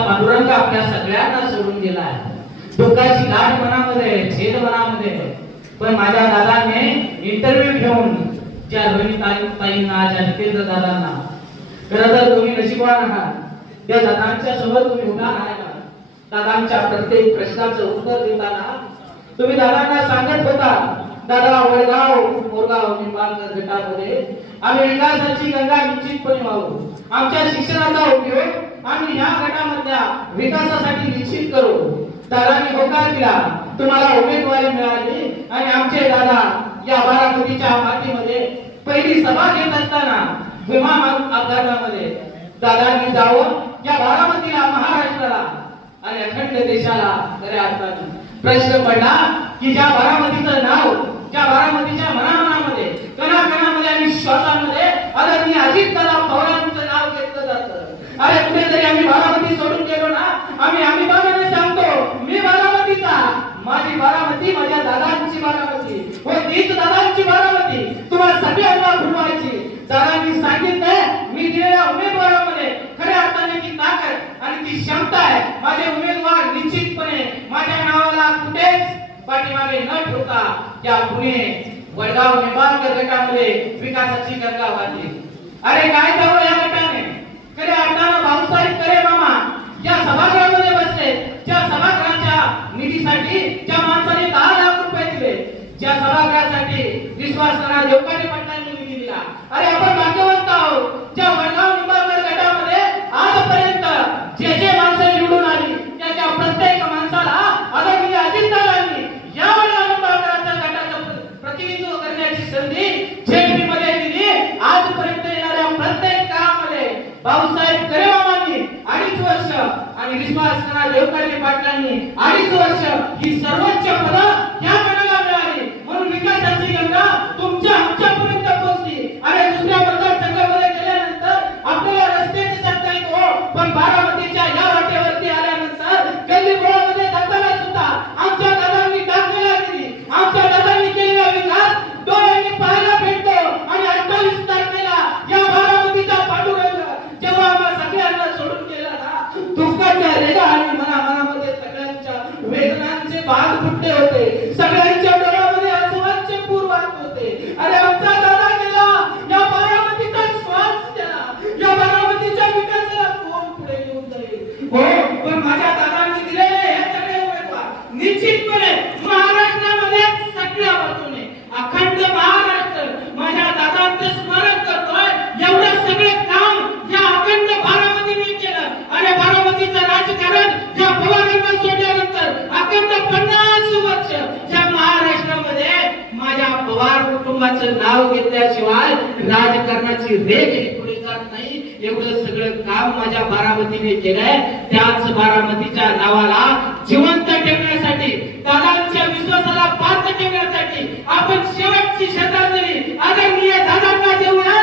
पांडुरंग आपल्या सगळ्यांना सोडून गेला आहे. दुःखाची लाट मनामध्ये, छेद मनामध्ये. पण माझ्या दादाने इंटरव्ह्यू घेऊन ज्या रोहिणी ताईंना, ज्या जितेंद्र दादांना, खरं तर तुम्ही नशीबवान आहात. त्या दादांच्या सोबत तुम्ही उभा राहिला. दादांच्या प्रत्येक प्रश्नाचं उत्तर देताना तुम्ही दादांना सांगत होता, दादा वडगाव, मोरगाव, निंबाळकर गटामध्ये आम्ही विकासाची गंगा निश्चितपणे वाहू. आमच्या शिक्षणाचा उपयोग आम्ही या गटामधल्या विकासासाठी निश्चित करू. दादांनी होकार दिला, तुम्हाला उमेदवारी मिळाली आणि आमचे दादा या बारामतीच्या मातीमध्ये पहिली सभा घेत असताना विमान अपघातामध्ये दादांनी जावं या बारामतीला, महाराष्ट्राला आणि अखंड देशाला खऱ्या अर्थाने प्रश्न पडला की ज्या बारामतीचं नाव, ज्या बारामतीच्या मनामनामध्ये, कणाकणामध्ये आणि श्वासांमध्ये आदरणीय अजितदादा पवारांचं नाव घेतलं जातं. अरे कुठेतरी आम्ही बारामती सोडून गेलो ना, आम्ही बारामती सांगतो, मी बारामतीचा, माझी बारामती माझ्या दादांची बारामती, हो तीच दादांची बारामती तुम्हाला सगळ्यांना भुलवायची. दादांनी सांगितलं, मी दिलेल्या उमेदवारामध्ये खऱ्या अर्थाने ती ताकद आणि ती क्षमता आहे. माझे उमेदवार निश्चितपणे माझ्या नावाला कुठेच पाठीमागे न ठेवता या पुणे, वडगाव, निंबाळकर गटामध्ये विकासाची गंगा वाहते. अरे काय झालं या गटाने? खऱ्या अर्थानं भाऊसाहेब करे मामा या सभागृहामध्ये बसले, ज्या सभागृहाच्या निधीसाठी ज्या माणसाने 10 लाख रुपये दिले, ज्या सभागृहासाठी विश्वासनाथ देवकारे पाटलांनी निधी दिला. अरे आपण भाग्यवंत आहोत, ज्या वडगाव निंबाळकर गटामध्ये आजपर्यंत जे जे माणसं निवडून आली त्या प्रत्येक माणसाला आदरणीय अजितदादांनी या वडगाव निंबाळकर गटाचं प्रतिनिधित्व करण्याची संधी जेपी मध्ये दिली. आजपर्यंत येणाऱ्या प्रत्येक काळामध्ये भाऊसाहेब करे मामांनी 2.5 वर्ष आणि विश्वासनाथ देवकारे पाटलांनी 2.5 वर्ष ही सर्वोच्च पदं या गटाला मिळाली. म्हणून विकासाची गंगा तुमच्या आमच्यापर्यंत पोहोचली. अरे दुसऱ्या मतदारसंघामध्ये गेल्यानंतर आपल्याला रस्ते दिसत नाहीत हो, पण बारामतीच्या या वाटेवरती आल्यानंतर गल्ली बोळामध्ये जाताना सुद्धा आमच्या दादांनी टाकलेला निधी, आमच्या दादांनी केलेला विकास डोळ्यांनी पाहायला भेटतो. आणि 28 तारखेला या बारामतीचा पांडुरंग जेव्हा आम्हा सगळ्यांना सोडून गेला ना, दुःखाच्या रेगा आणि मनामध्ये सगळ्यांच्या वेदनांचे बाग फुटले होते, सगळ्यांच्या डोळ्यामध्ये अश्रूंचे पूर वाहत होते. अरे आमचा दादा गेला, या बारामतीचा श्वास गेला, या बारामतीच्या विकासाला कोण पुढे घेऊन जाईल? हो, पण माझ्या दादांनी दिलेले हे सगळे उमेदवार निश्चितपणे महाराष्ट्रामध्ये सगळ्या बाजूने अखंड महाराष्ट्र माझ्या दादांचे स्मरण करतोय. एवढं सगळे काम या अखंड बारामतीने केलं. आणि बारामतीचं राजकारण या पवारांना सोडल्यानंतर अखंड 50 वर्ष या महाराष्ट्रामध्ये माझ्या पवार कुटुंबाचं नाव घेतल्याशिवाय राजकारणाची रेख पुढे जात नाही. एवढं सगळं काम माझ्या बारामतीने केलंय. त्याच बारामतीच्या नावाला जिवंत ठेवण्यासाठी, दादांच्या विश्वासाला पात्र ठेवण्यासाठी आपण शेवटची श्रद्धांजली आदरणीय दादांना देऊया.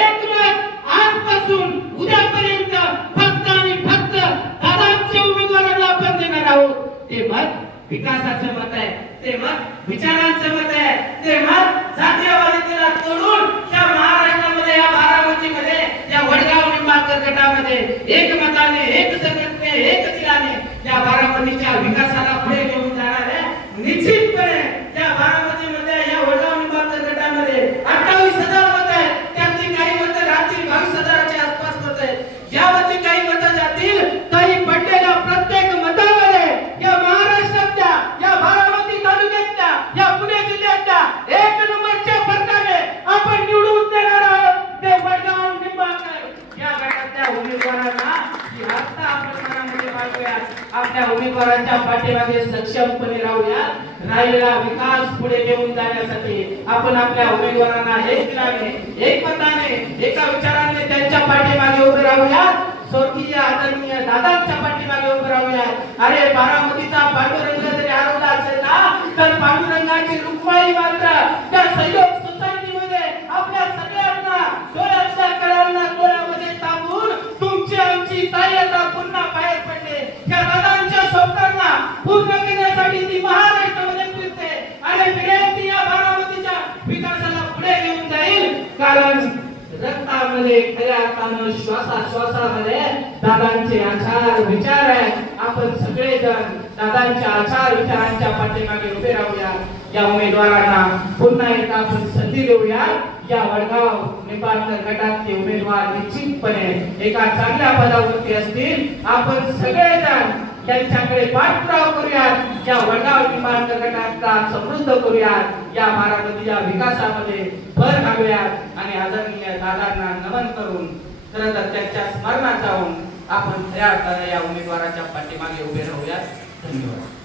एकमत आजपासून उद्यापर्यंत फक्त आणि फक्त दादांच्या उमेदवाराला आपण देणार आहोत. ते मत विकासाचं मत आहे, ते मत विचारांचं मत आहे, ते मत जातीयवादीला तोडून त्या महाराष्ट्रामध्ये, या बारामतीमध्ये, या वडगाव निंबाळकर गटामध्ये एकमताने, एक संघटने, एक दिलाने या बारामतीच्या विकासाला पुढे घेऊन जाणार आहे. निश्चितपणे त्या बारामतीमध्ये, या वडगाव निंबाळकर गटामध्ये 28,000 मत आहेत. त्यातली काही मतं राहतील 22,000च्या आसपास मत आहेत. यामध्ये काही मतं जातील, तरी पडलेल्या प्रत्येक मतामध्ये या महाराष्ट्राच्या, या बारामती तालुक्याच्या, या पुणे जिल्ह्याच्या 1 नंबरच्या फरकाने आपण निवडून देणार आहोत ते वडगाव निंबाळकर या गटाच्या उमेदवारांना. ही आस्था आपण मनामध्ये बाळगूया. आपल्या उमेदवारांच्या पाठीमागे सक्षमपणे राहूया. राहिलेला विकास पुढे घेऊन जाण्यासाठी आपण आपल्या उमेदवारांना एक दिलाने, एक मताने, एका विचाराने त्यांच्या पाठीमागे उभे राहूया. स्वर्गीय आदरणीय दादांच्या पाठीमागे उभे राहूया. अरे बारामतीचा पांडुरंग जरी हरवला असेल ना, तर पांडुरंगाची रुक्माई मात्र त्या सहयोग सोसायटीमध्ये आपल्या सगळ्यांना डोळ्याच्या कडांना डोळ्यामध्ये ताबून तुमची आमची ताई आता पुन्हा बाहेर पडले. त्या दादांच्या स्वप्नांना पूर्ण करण्यासाठी ती महाराष्ट्रामध्ये फिरते. आणि फिरेल ती या बारामतीच्या विकासाला पुढे घेऊन जाईल. कारण रक्तामध्ये मनामध्ये खऱ्या अर्थानं श्वासाश्वासामध्ये दादांचे आचार विचार आहेत. आपण सगळेजण दादांच्या आचार विचारांच्या पाठीमागे उभे राहूया. या उमेदवारांना पुन्हा एकदा आपण संधी देऊया. या वडगाव निंबाळकर गटाचे उमेदवार निश्चितपणे एका चांगल्या पदावरती असतील. आपण सगळेजण त्यांच्याकडे पाठपुरावा करूयात. या वडगाव निंबाळकर गटाचा समृद्ध करूयात. या बारामतीच्या विकासामध्ये भर घालूयात आणि आदरणीय दादांना नमन करून खरं तर त्यांच्या स्मरणात जाऊन आपण खऱ्या अर्थाने या उमेदवाराच्या पाठीमागे उभे राहूयात. धन्यवाद.